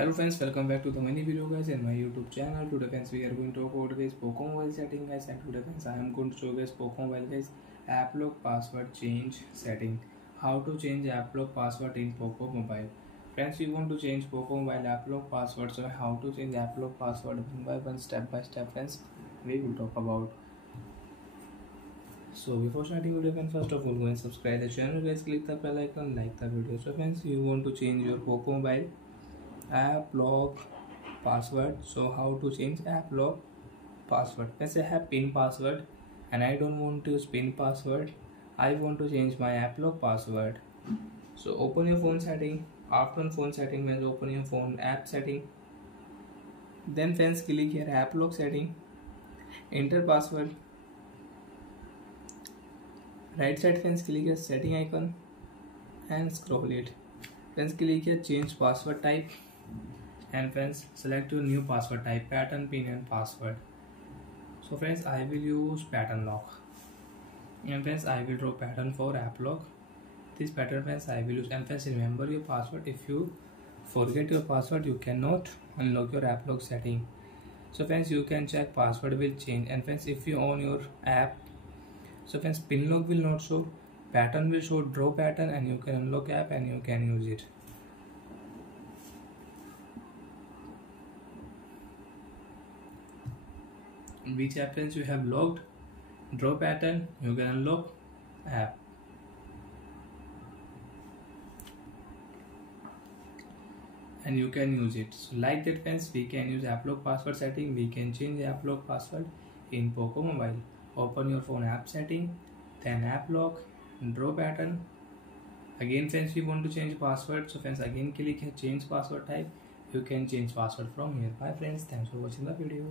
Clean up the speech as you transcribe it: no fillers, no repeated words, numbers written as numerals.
Hello friends, welcome back to the mini video guys in my YouTube channel. Today friends we are going to talk about guys Poco mobile setting guys, and today friends I am going to show guys Poco mobile guys applock password change setting. How to change applock password in Poco mobile. Friends, we want to change Poco mobile applock password, so how to change applock password one by one, step by step friends we will talk about. So before starting video friends, first of all go and subscribe the channel guys, click the bell icon, like the video. So friends, you want to change your Poco mobile applock password. So how to change applock password? Let's say I have pin password and I don't want to use pin password. I want to change my applock password. So open your phone setting. After phone setting means open your phone app setting. Then friends click here applock setting. Enter password. Right side friends click here setting icon and scroll it. Friends click here change password type. And friends select your new password type, pattern, pin and password. So friends I will use pattern lock, and friends I will draw pattern for applock. This pattern friends I will use. And friends remember your password. If you forget your password you cannot unlock your applock setting. So friends you can check password will change. And friends if you own your app, so friends pin lock will not show, pattern will show, draw pattern, and you can unlock app and you can use it. Which app friends you have logged, draw pattern, you can unlock app. And you can use it. So like that friends we can use applock password setting. We can change the applock password in Poco mobile. Open your phone app setting, then applock, draw pattern. Again friends you want to change password, so friends again click here change password type. You can change password from here. Bye friends, thanks for watching the video.